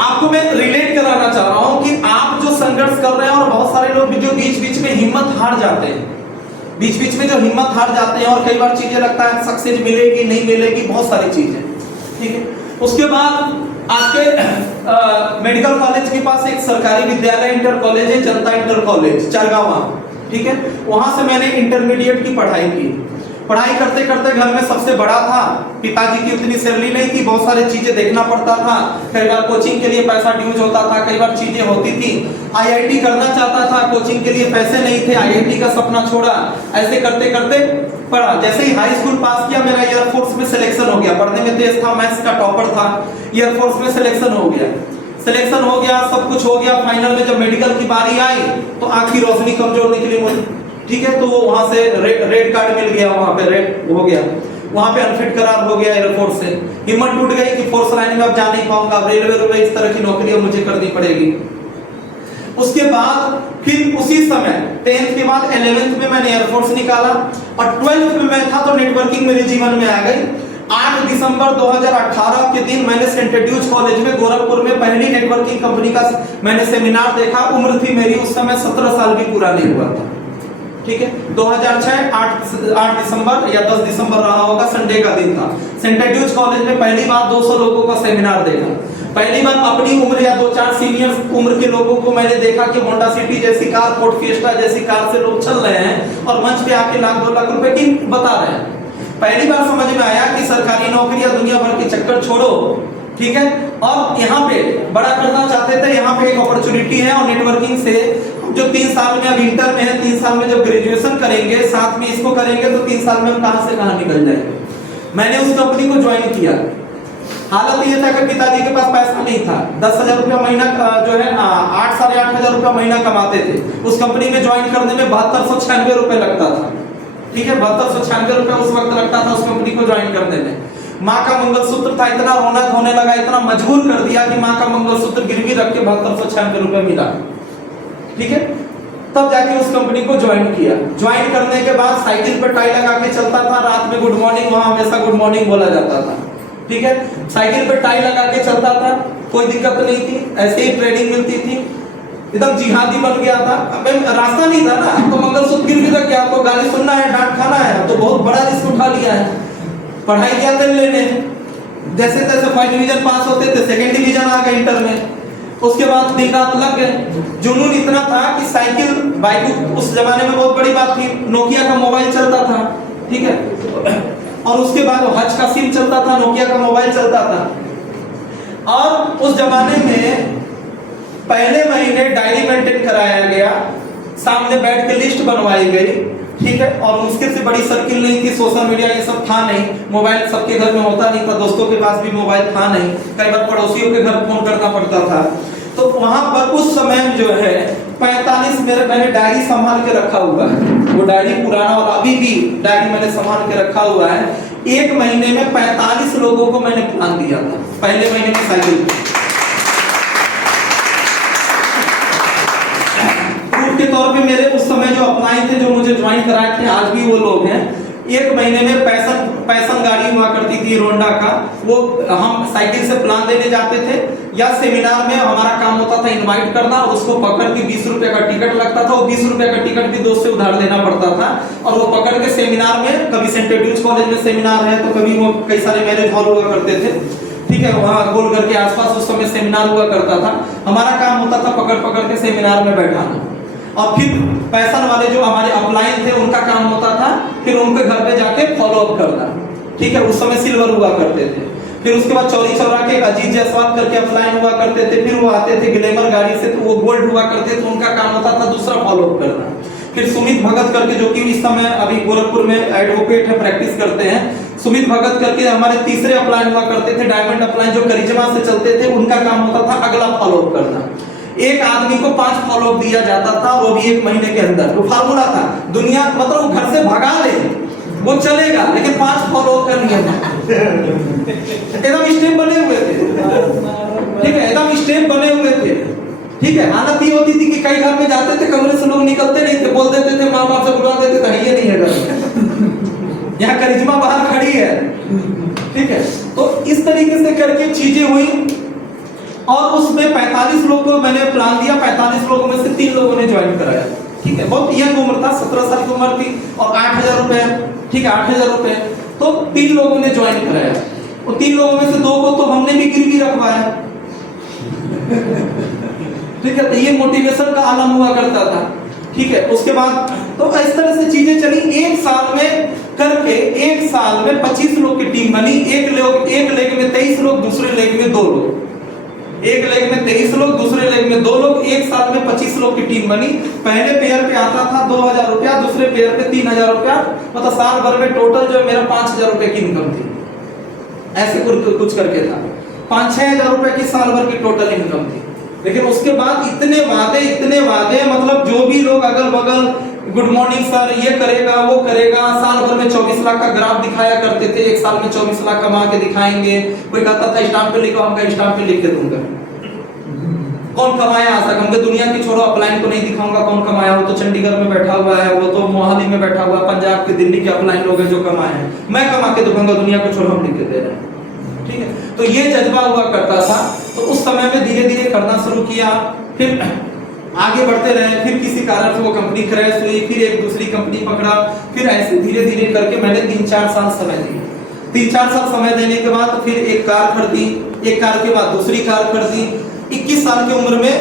आपको मैं रिलेट कराना चाह रहा हूं कि आप जो संघर्ष कर रहे हैं और बहुत सारे लोग जो बीच बीच में हिम्मत हार जाते हैं, बीच बीच में जो हिम्मत हार जाते हैं और कई बार चीजें लगता है सक्सेस मिलेगी नहीं मिलेगी, बहुत सारी चीजें, ठीक है। उसके बाद आपके मेडिकल कॉलेज के पास एक सरकारी विद्यालय इंटर कॉलेज है, जनता इंटर कॉलेज चरगावा, ठीक है। वहां से मैंने इंटरमीडिएट की पढ़ाई की। पढ़ाई करते करते घर में सबसे बड़ा था, पिताजी की उतनी सैलरी नहीं थी, बहुत सारी चीजें देखना पड़ता था, कई बार कोचिंग के लिए पैसा ड्यूज होता था, कई बार चीजें होती थी। आईआईटी करना चाहता था, कोचिंग के लिए पैसे नहीं थे, आईआईटी का सपना छोड़ा। ऐसे करते करते पढ़ा, जैसे ही हाई स्कूल पास किया मेरा एयरफोर्स में सिलेक्शन हो गया, पढ़ने में तेज था, मैथ्स का टॉपर था, एयरफोर्स में सिलेक्शन हो गया, सिलेक्शन हो गया, सब कुछ हो गया। फाइनल में जब मेडिकल की बारी आई तो आंख की रोशनी कमजोर निकली मुझे, ठीक है। तो वहां से रेड कार्ड मिल गया, वहां पे रेड हो गया, वहां पे अनफिट करार हो गया एयरफोर्स से। हिम्मत टूट गई कि फोर्स लाइन में अब जा नहीं पाऊंगा, रेलवे इस तरह की नौकरी मुझे करनी पड़ेगी। उसके बाद फिर उसी समय 10th के बाद 11th में मैंने एयरफोर्स निकाला और 12th में मैं था तो नेटवर्किंग मेरे जीवन में आ गई। 8 दिसंबर 2018 के दिन मैंने सेंट एड्यूज कॉलेज में गोरखपुर में पहली नेटवर्किंग कंपनी का मैंने सेमिनार देखा। उम्र थी मेरी उस समय 17 साल भी पूरा नहीं हुआ था, ठीक है। 2006 8 दिसंबर या 10 दिसंबर रहा होगा, संडे का दिन था। सेंट एड्यूज कॉलेज में पहली बार 200 लोगों का सेमिनार देखा। पहली बार अपनी उम्र या 2-4 सीनियर उम्र के लोगों को मैंने देखा कि होंडा सिटी जैसी कार, फोर्ड फिएस्टा जैसी कार से लोग चल रहे हैं और मंच पे आके लाख 2 लाख रुपए की बता रहे हैं। पहली बार समझ में आया कि सरकारी नौकरी या दुनिया भर के चक्कर छोड़ो, ठीक है, और यहाँ पे बड़ा करना चाहते थे, यहाँ पे एक अपॉर्चुनिटी है। और नेटवर्किंग से जो 3 साल में अब इंटर में है, 3 साल में जब ग्रेजुएशन करेंगे, साथ में इसको करेंगे तो 3 साल में हम कहां से कहां निकल जाएंगे। मैंने उस कंपनी को ज्वाइन किया। हालत ये था कि पिताजी के पास पैसा नहीं था, 10,000 रुपया महीना जो है 8 साढ़े 8,000 रुपया महीना कमाते थे। उस कंपनी में ज्वाइन करने में 7296 रुपए लगता था, ठीक है, 7296 रुपया उस वक्त लगता था उस कंपनी को ज्वाइन करने में। माँ का मंगलसूत्र था, इतना रोना धोने लगा, इतना मजबूर कर दिया कि माँ का मंगलसूत्र गिरवी रख के 7296 रुपए मिला, ठीक है। तब जाके उस कंपनी को ज्वाइन किया। ज्वाइन करने के बाद साइकिल पर टाई लगा के चलता था, रात में गुड मॉर्निंग, वहां हमेशा गुड मॉर्निंग बोला जाता था, ठीक है। साइकिल पर टाई लगा के चलता था, कोई दिक्कत नहीं थी, ऐसे ही ट्रेनिंग मिलती थी, एकदम जिहादी बन गया था। अब रास्ता नहीं था ना, तो मंगलसूत्र गिरवी रख गया, आपको गाली सुनना है, डांट खाना है, तो बहुत बड़ा रिस्क उठा लिया है। पढ़ाई किया तेल लेने, जैसे तैसे फर्स्ट डिवीजन पास होते थे, सेकंड डिवीजन आ गए इंटर में। उसके बाद दिन रात लग गए। जुनून इतना था कि साइकिल बाइक उस जमाने में बहुत बड़ी बात थी, नोकिया का मोबाइल चलता था, ठीक है, और उसके बाद हच का सिम चलता था, नोकिया का मोबाइल चलता था। और उस जमाने में पहले महीने डायरी मेंटेन कराया गया, सामने बैठ के लिस्ट बनवाई गई, ठीक है। और मुश्किल से बड़ी सर्किल नहीं थी, सोशल मीडिया ये सब था नहीं, मोबाइल सबके घर में होता नहीं था, दोस्तों के पास भी मोबाइल था नहीं, कई बार पड़ोसियों के घर फोन करना पड़ता था। तो वहां पर उस समय जो है 45 मैंने डायरी संभाल के रखा हुआ है, वो डायरी पुराना और अभी भी डायरी मैंने संभाल के रखा हुआ है। 1 महीने में 45 लोगों को मैंने प्लान दिया था, पहले महीने में साइकिल के तौर पे। मेरे उस समय जो अपलाइन थे, जो मुझे ज्वाइन कराए थे, आज भी वो लोग हैं। 1 महीने में पैसन गाड़ी हुआ करती थी रोंडा का, वो हम साइकिल से प्लान देने जाते थे, या सेमिनार में हमारा काम होता था इनवाइट करना, और उसको पकड़ के 20 रुपए का टिकट लगता था, वो 20 रुपए का टिकट भी दोस्त से उधार लेना पड़ता था, और वो पकड़ के सेमिनार में, कभी सेंट एड्यूज कॉलेज में सेमिनार है तो कभी वो कई सारे मैरिज हॉल हुआ करते थे, ठीक है, वहाँ गोलघर के आसपास उस समय सेमिनार हुआ करता था। हमारा काम होता था पकड़ पकड़ के सेमिनार में बैठाना, और फिर पैसन वाले जो हमारे अपलाइन थे उनका काम होता था फिर उनके घर पे जाके फॉलो अप करना, ठीक है। उस समय सिल्वर हुआ करते थे। फिर उसके बाद चौरी चौरा के अजीत जायसवाल करके अपलाइन हुआ करते थे, फिर वो आते थे ग्लैमर गाड़ी से, तो वो गोल्ड हुआ करते थे, उनका काम होता था दूसरा फॉलो अप करना। फिर सुमित भगत करके, जो कि इस समय अभी गोरखपुर में एडवोकेट है, प्रैक्टिस करते हैं, सुमित भगत करके हमारे तीसरे अपलाइन हुआ करते थे, डायमंड अपलाइन जो करिश्मा से चलते थे, उनका काम होता था अगला फॉलो अप करना। एक आदमी को 5 फॉलोअप दिया जाता था, वो भी 1 महीने के अंदर। वो फार्मूला था, दुनिया मतलब वो घर से भगा ले वो चलेगा, लेकिन 5 फॉलोअप करनी है। एकदम स्टेप बने हुए थे, ठीक है, एकदम स्टेप बने हुए थे, ठीक है। हालत ये होती थी कि कई घर में जाते थे, कमरे से लोग निकलते नहीं थे, बोल देते थे, माँ बाप से बुलवा देते थे, ये नहीं है घर, यहाँ करिश्मा बाहर खड़ी है, ठीक है। तो इस तरीके से करके चीजें हुई। और उसमें 45 लोग को मैंने प्लान दिया, 45 लोगों में से 3 लोगों ने ज्वाइन कराया। ठीक है, बहुत यंग उम्र था, 17 साल की उम्र थी और 8,000 रुपए, ठीक है 8,000 रुपए, तो 3 लोगों ने ज्वाइन कराया। और 3 लोगों में से 2 को तो हमने भी गिरवी रखवाया। ठीक है, तो ये मोटिवेशन का आलम हुआ करता था। ठीक है, उसके बाद तो इस तरह से चीजें चली। एक साल में करके, एक साल में 25 लोग की टीम बनी। एक लेग में 23 लोग, दूसरे लेग में 2 लोग। एक लेग में 23 लोग, दूसरे लेग में 2 लोग। एक साल में 25 लोग की टीम बनी। पहले पेयर पे आता था 2,000 रुपया, दूसरे पेयर पे 3,000 रुपया, मतलब साल भर में टोटल जो मेरा 5,000 रुपए की इनकम थी। ऐसे कुछ करके था, 5-6 हजार रुपए की साल भर की टोटल इनकम थी। लेकिन उसके बाद इतने वादे, मतलब जो भी लोग अगल बगल गुड मॉर्निंग सर, ये करेगा वो करेगा, साल भर में 24 लाख का ग्राफ दिखाया करते थे, एक साल में 24 लाख कमा के दिखाएंगे। कोई कहता था स्टाम्प पे लिखो, हम स्टाम्प पे लिख के दूंगा। कौन कमाया आज तक? हमको दुनिया की छोड़ो, अपलाइन को नहीं दिखाऊंगा कौन कमाया, वो तो चंडीगढ़ में बैठा हुआ है, वो तो मोहाली में बैठा हुआ, पंजाब के दिल्ली के अपलाइन लोग हैं जो कमाए हैं, मैं कमा के दिखाऊंगा, दुनिया को छोड़ो, हम लिख के दे रहे हैं। ठीक है, तो ये जज्बा हुआ करता था। तो उस समय में धीरे धीरे करना शुरू किया, फिर आगे बढ़ते रहे। फिर किसी कारण से वो कंपनी क्रैश हुई, फिर एक दूसरी कंपनी पकड़ा, फिर ऐसे धीरे धीरे करके मैंने 3-4 साल समय दिया। 3-4 साल समय देने के बाद फिर एक कार खरीदी, एक कार के बाद दूसरी कार खरीदी। 21 साल की उम्र में